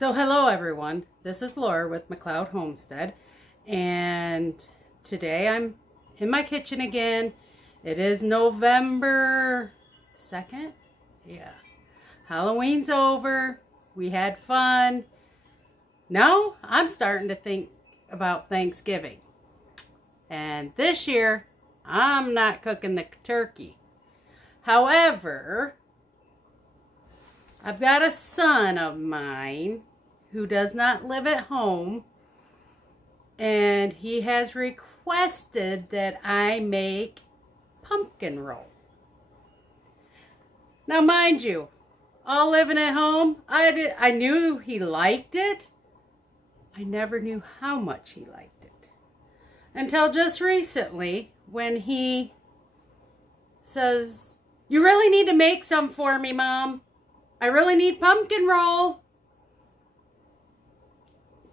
So hello everyone, this is Laura with McLeod Homestead, and today I'm in my kitchen again. It is November 2nd? Yeah. Halloween's over. We had fun. Now I'm starting to think about Thanksgiving. And this year, I'm not cooking the turkey. However, I've got a son of mine who does not live at home, and he has requested that I make pumpkin roll. Now mind you, all living at home, I knew he liked it. I never knew how much he liked it. Until just recently when he says, "You really need to make some for me, Mom. I really need pumpkin roll."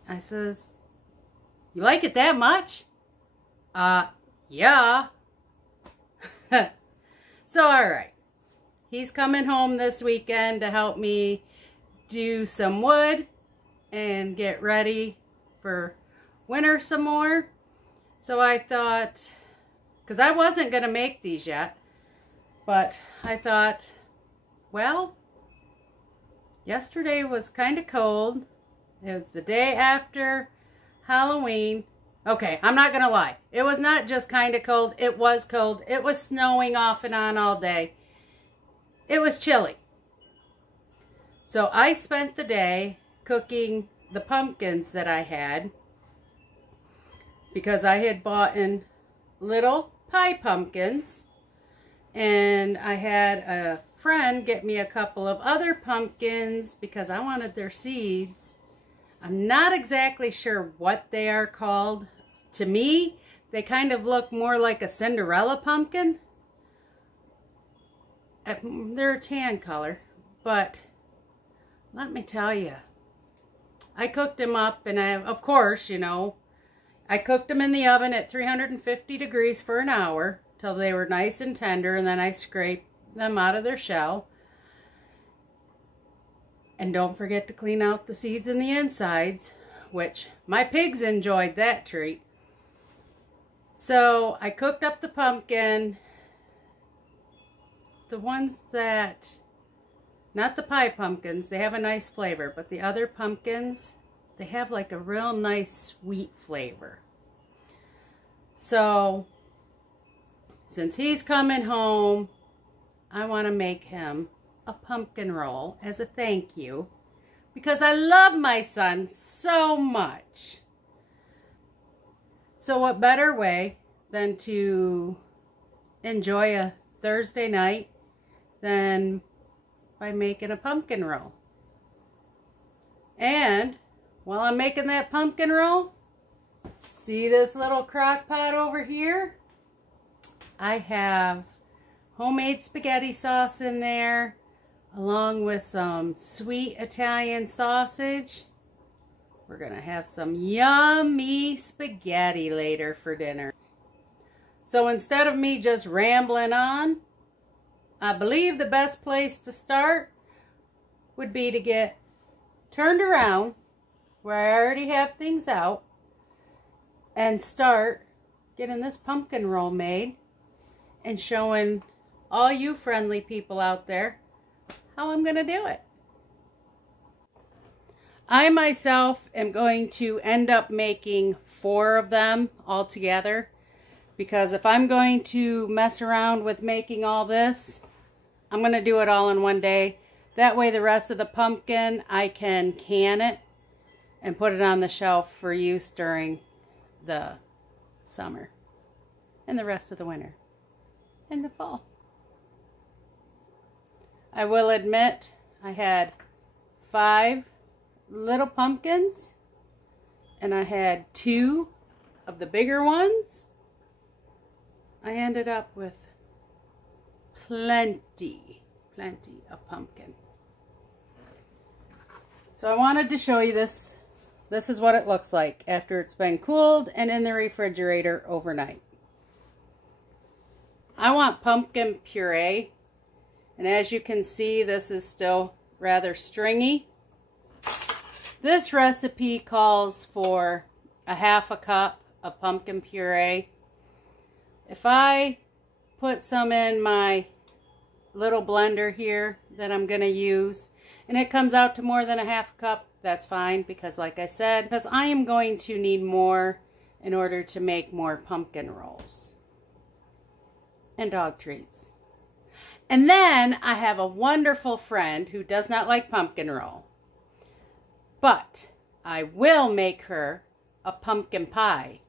I says, "You like it that much?" Yeah. So, alright. He's coming home this weekend to help me do some wood and get ready for winter some more. So I thought, because I wasn't going to make these yet, but I thought, well, yesterday was kind of cold. It was the day after Halloween. Okay, I'm not going to lie. It was not just kind of cold. It was cold. It was snowing off and on all day. It was chilly. So I spent the day cooking the pumpkins that I had, because I had bought in little pie pumpkins, and I had a friend get me a couple of other pumpkins because I wanted their seeds. I'm not exactly sure what they are called. To me, they kind of look more like a Cinderella pumpkin. They're a tan color, but let me tell you, I cooked them up, and of course, you know, I cooked them in the oven at 350 degrees for an hour till they were nice and tender, and then I scraped them out of their shell. And don't forget to clean out the seeds and the insides, which my pigs enjoyed that treat. So I cooked up the pumpkin. The ones that, not the pie pumpkins, they have a nice flavor, but the other pumpkins, they have like a real nice sweet flavor. So, since he's coming home, I want to make him a pumpkin roll as a thank you, because I love my son so much. So what better way than to enjoy a Thursday night than by making a pumpkin roll. And while I'm making that pumpkin roll, see this little crock pot over here? I have homemade spaghetti sauce in there, along with some sweet Italian sausage. We're going to have some yummy spaghetti later for dinner. So instead of me just rambling on, I believe the best place to start would be to get turned around where I already have things out and start getting this pumpkin roll made and showing all you friendly people out there how I'm going to do it. I myself am going to end up making 4 of them all together, because if I'm going to mess around with making all this, I'm going to do it all in one day. That way the rest of the pumpkin, I can can it and put it on the shelf for use during the summer and the rest of the winter and the fall. I will admit I had 5 little pumpkins, and I had 2 of the bigger ones. I ended up with plenty of pumpkin. So I wanted to show you this. This is what it looks like after it's been cooled and in the refrigerator overnight. I want pumpkin puree, and as you can see, this is still rather stringy. This recipe calls for a half a cup of pumpkin puree. If I put some in my little blender here that I'm going to use, and it comes out to more than a half a cup, that's fine, because like I said, because I am going to need more in order to make more pumpkin rolls and dog treats. And then I have a wonderful friend who does not like pumpkin roll, but I will make her a pumpkin pie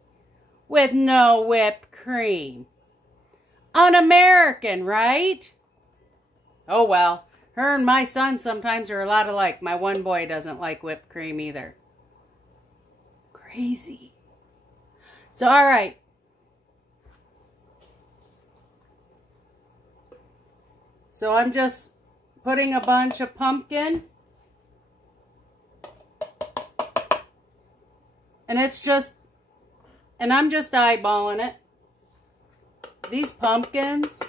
with no whipped cream. Un-American, right? Oh well, her and my son sometimes are a lot alike. My one boy doesn't like whipped cream either. Crazy. So, alright. So I'm just putting a bunch of pumpkin. And I'm just eyeballing it. These pumpkins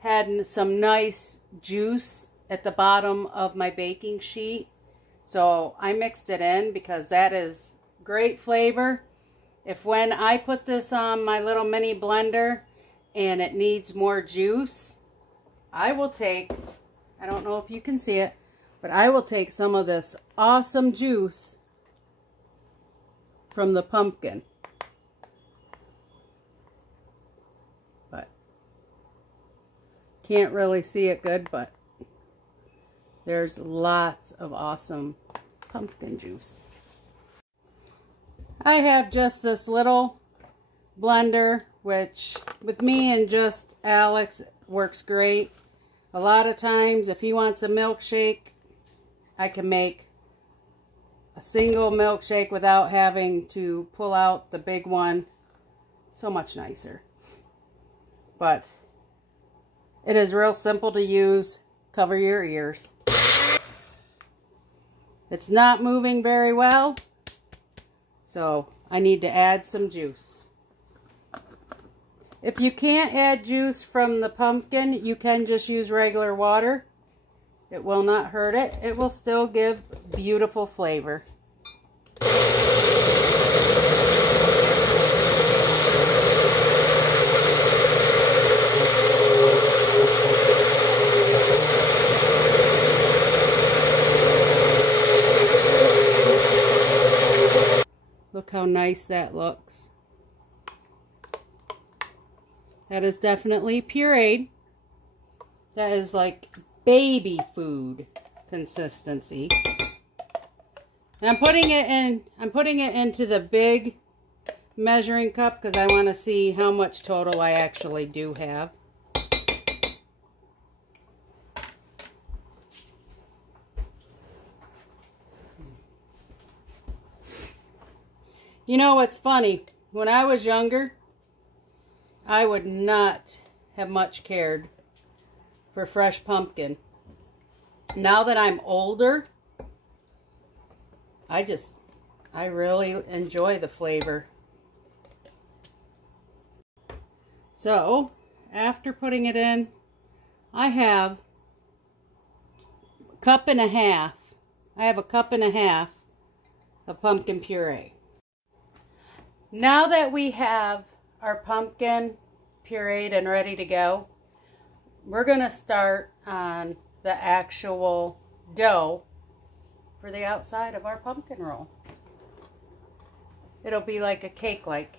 had some nice juice at the bottom of my baking sheet. So I mixed it in because that is great flavor. If when I put this on my little mini blender and it needs more juice, I will take, I don't know if you can see it, but I will take some of this awesome juice from the pumpkin. But can't really see it good, but there's lots of awesome pumpkin juice. I have just this little blender, which with me and just Alex works great. A lot of times if he wants a milkshake, I can make a single milkshake without having to pull out the big one. So much nicer. But it is real simple to use. Cover your ears. It's not moving very well, so I need to add some juice. If you can't add juice from the pumpkin, you can just use regular water. It will not hurt it. It will still give beautiful flavor. Look how nice that looks. That is definitely pureed. That is like baby food consistency. And I'm putting it into the big measuring cup because I want to see how much total I actually do have. You know what's funny? When I was younger, I would not have much cared for fresh pumpkin. Now that I'm older, I really enjoy the flavor. So, after putting it in, I have a cup and a half. I have a cup and a half of pumpkin puree. Now that we have our pumpkin pureed and ready to go, we're going to start on the actual dough for the outside of our pumpkin roll. It'll be like a cake-like.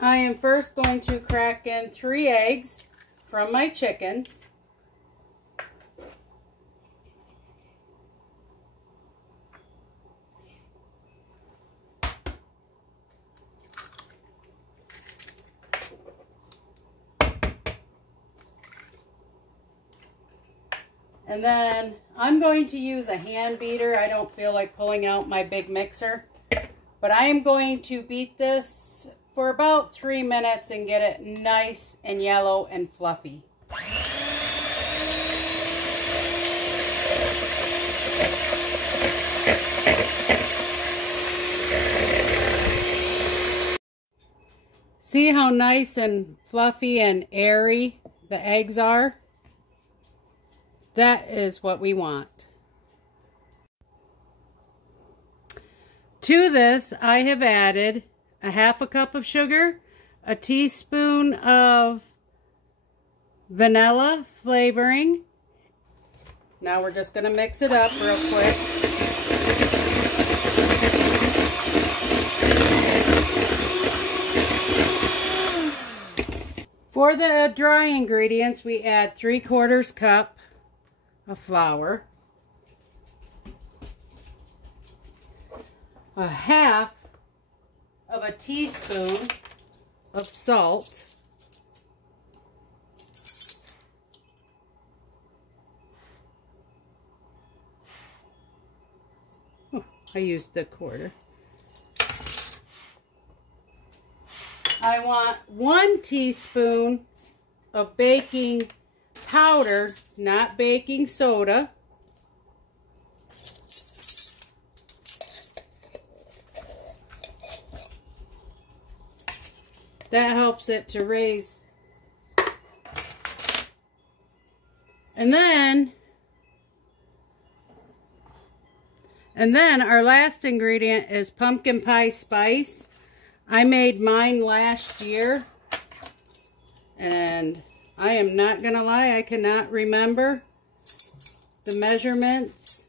I am first going to crack in 3 eggs from my chickens. And then I'm going to use a hand beater. I don't feel like pulling out my big mixer. But I am going to beat this for about 3 minutes and get it nice and yellow and fluffy. See how nice and fluffy and airy the eggs are? That is what we want. To this, I have added a half a cup of sugar, a teaspoon of vanilla flavoring. Now we're just going to mix it up real quick. For the dry ingredients, we add 3/4 cup of flour, a half of a teaspoon of salt, I used a quarter. I want 1 teaspoon of baking powder, not baking soda. That helps it to raise. And then our last ingredient is pumpkin pie spice. I made mine last year, and I am not gonna lie, I cannot remember the measurements,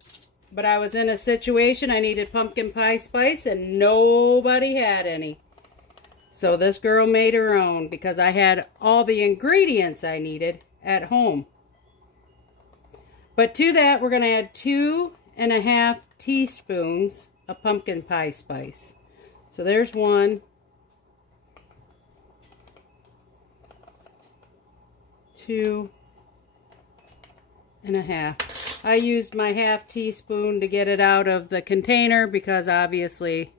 but I was in a situation I needed pumpkin pie spice and nobody had any. So this girl made her own because I had all the ingredients I needed at home. But to that, we're gonna add 2.5 teaspoons of pumpkin pie spice. So there's 1, 2.5. I used my half teaspoon to get it out of the container because obviously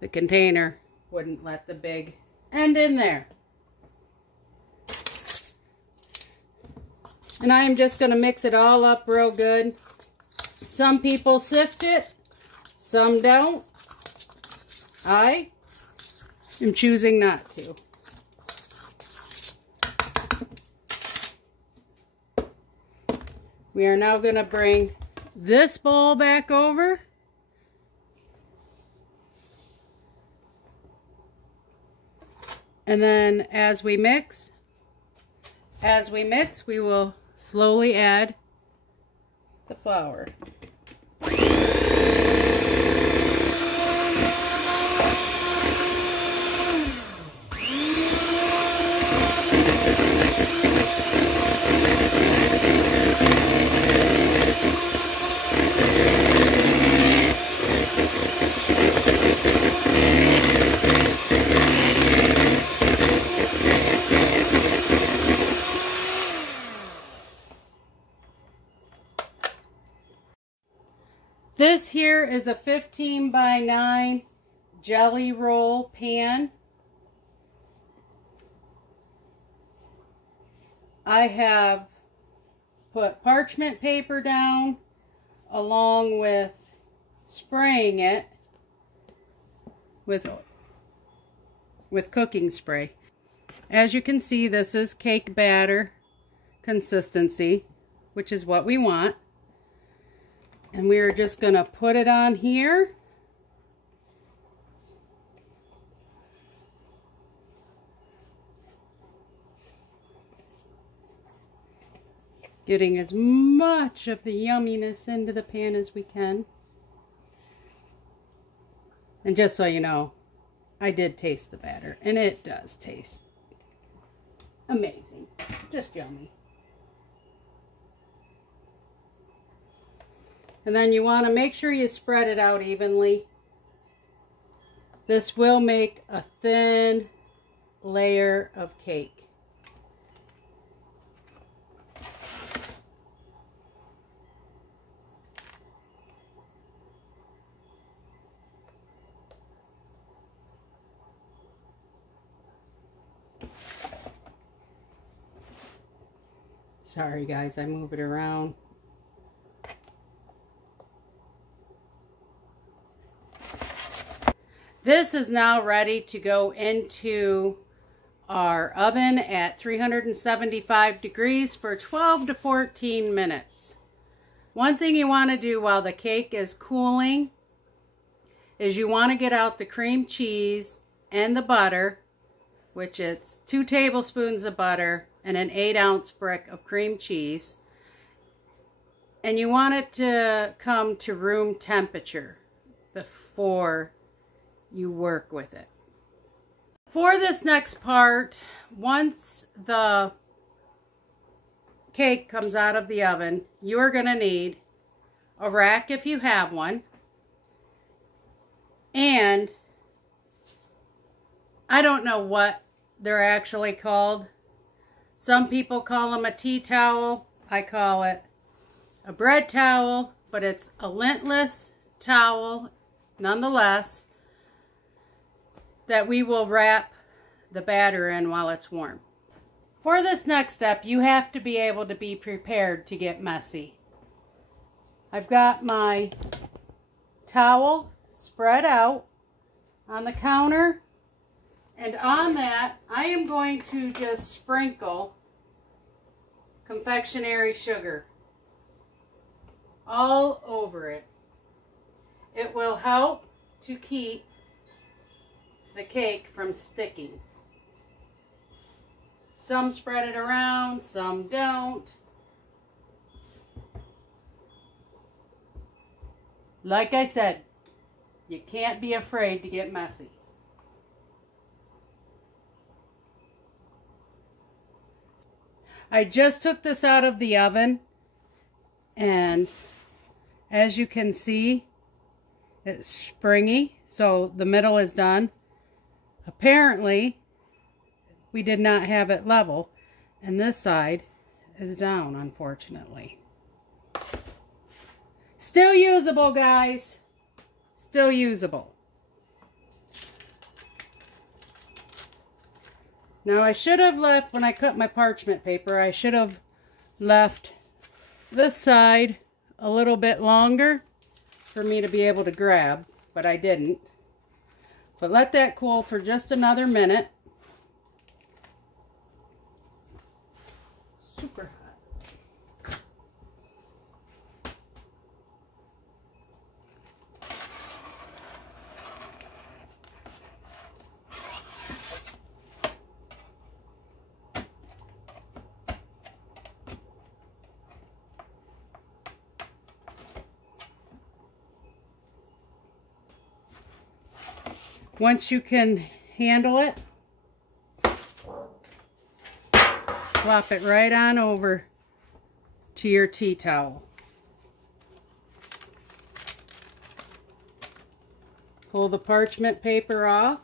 the container wouldn't let the big end in there. And I am just going to mix it all up real good. Some people sift it, some don't. I am choosing not to. We are now going to bring this bowl back over. And then as we mix, we will slowly add the flour. This here is a 15 by 9 jelly roll pan. I have put parchment paper down along with spraying it with cooking spray. As you can see, this is cake batter consistency, which is what we want. And we're just going to put it on here. Getting as much of the yumminess into the pan as we can. And just so you know, I did taste the batter, and it does taste amazing. Just yummy. And then you want to make sure you spread it out evenly. This will make a thin layer of cake. Sorry guys, I move it around. This is now ready to go into our oven at 375 degrees for 12 to 14 minutes. One thing you want to do while the cake is cooling is you want to get out the cream cheese and the butter, which it's 2 tablespoons of butter and an 8-ounce brick of cream cheese. And you want it to come to room temperature before you work with it. For this next part, once the cake comes out of the oven, you are going to need a rack if you have one. And I don't know what they're actually called. Some people call them a tea towel. I call it a bread towel, but it's a lintless towel nonetheless that we will wrap the batter in while it's warm. For this next step, you have to be able to be prepared to get messy. I've got my towel spread out on the counter, and on that I am going to just sprinkle confectionery sugar all over it. It will help to keep the cake from sticking. Some spread it around, some don't. Like I said, you can't be afraid to get messy. I just took this out of the oven, and as you can see, it's springy, so the middle is done. Apparently, we did not have it level, and this side is down, unfortunately. Still usable, guys. Still usable. Now, I should have left, when I cut my parchment paper, I should have left this side a little bit longer for me to be able to grab, but I didn't. But let that cool for just another minute. Super hot. Once you can handle it, flop it right on over to your tea towel. Pull the parchment paper off.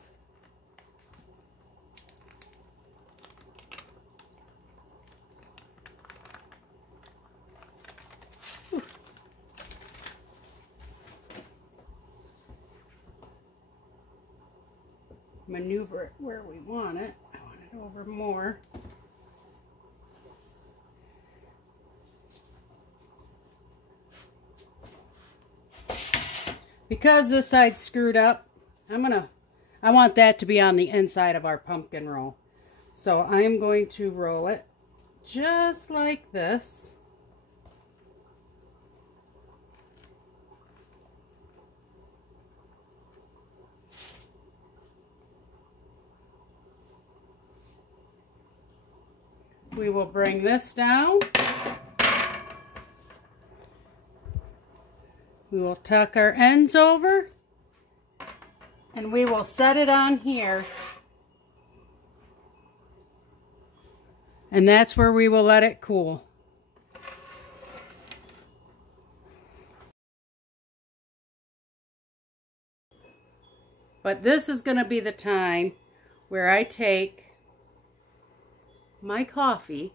Maneuver it where we want it. I want it over more. Because this side's screwed up, I want that to be on the inside of our pumpkin roll. So I am going to roll it just like this. We will bring this down. We will tuck our ends over, and we will set it on here. And that's where we will let it cool. But this is going to be the time where I take my coffee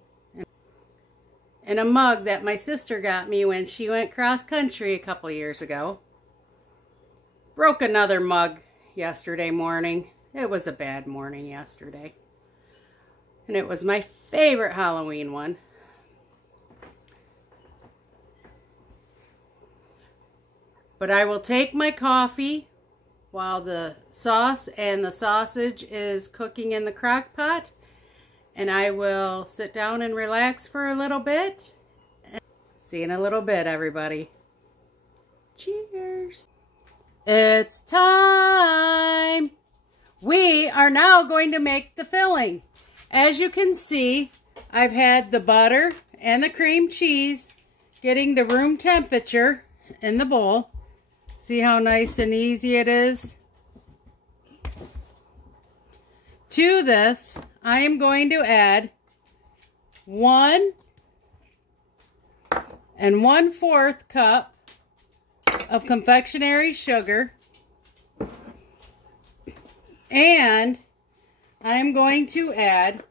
in a mug that my sister got me when she went cross-country a couple years ago. Broke another mug yesterday morning. It was a bad morning yesterday. And it was my favorite Halloween one. But I will take my coffee while the sauce and the sausage is cooking in the crock pot. And I will sit down and relax for a little bit. See you in a little bit, everybody. Cheers. It's time! We are now going to make the filling. As you can see, I've had the butter and the cream cheese getting to room temperature in the bowl. See how nice and easy it is? To this, I am going to add 1 1/4 cup of confectionery sugar, and I'm going to add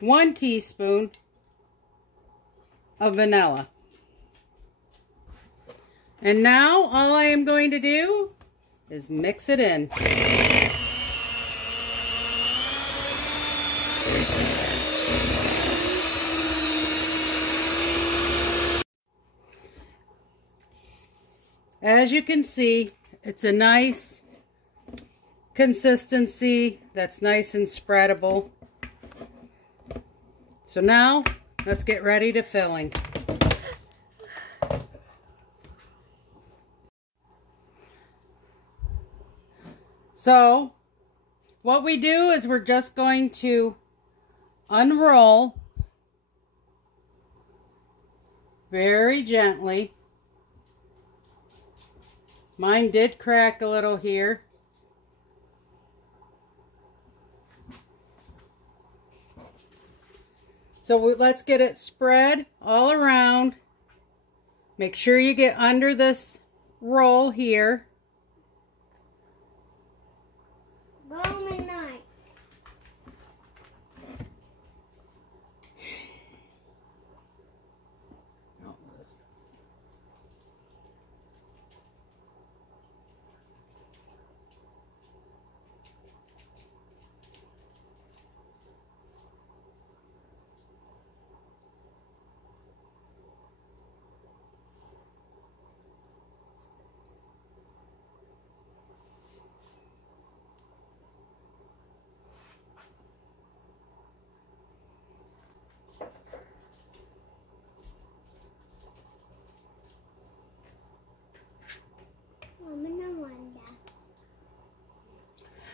1 teaspoon of vanilla. And now all I am going to do is mix it in. As you can see, it's a nice consistency that's nice and spreadable. So now, let's get ready to filling. So, what we do is we're just going to unroll very gently. Mine did crack a little here. So let's get it spread all around. Make sure you get under this roll here. Roll me knife.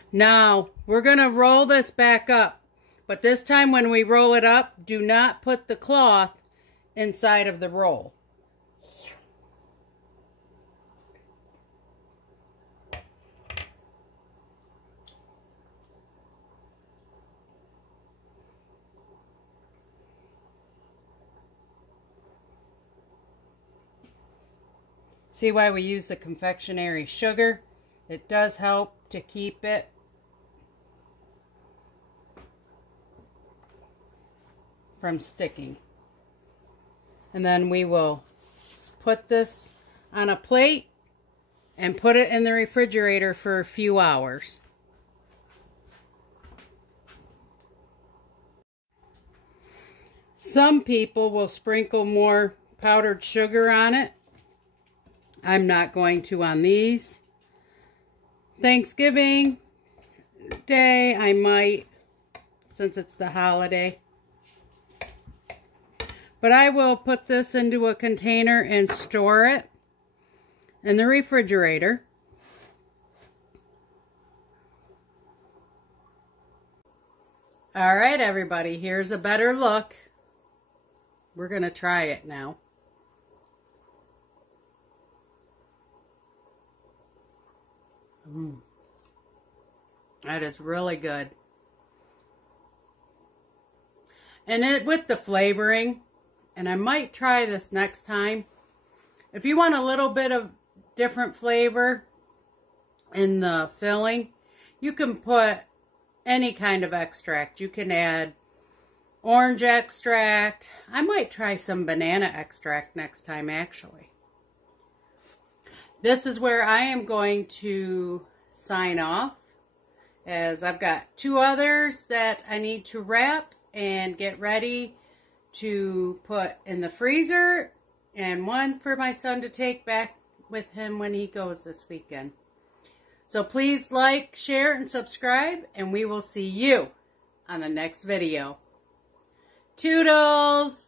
Now, we're going to roll this back up. But this time when we roll it up, do not put the cloth inside of the roll. See why we use the confectionery sugar? It does help to keep it from sticking. And then we will put this on a plate and put it in the refrigerator for a few hours. Some people will sprinkle more powdered sugar on it. I'm not going to on these. Thanksgiving Day, I might, since it's the holiday. But I will put this into a container and store it in the refrigerator. All right, everybody, here's a better look. We're going to try it now. That is really good. And it with the flavoring, and I might try this next time. If you want a little bit of different flavor in the filling, you can put any kind of extract. You can add orange extract. I might try some banana extract next time, actually. This is where I am going to sign off, as I've got 2 others that I need to wrap and get ready to put in the freezer, and 1 for my son to take back with him when he goes this weekend. So please like, share, and subscribe, and we will see you on the next video. Toodles!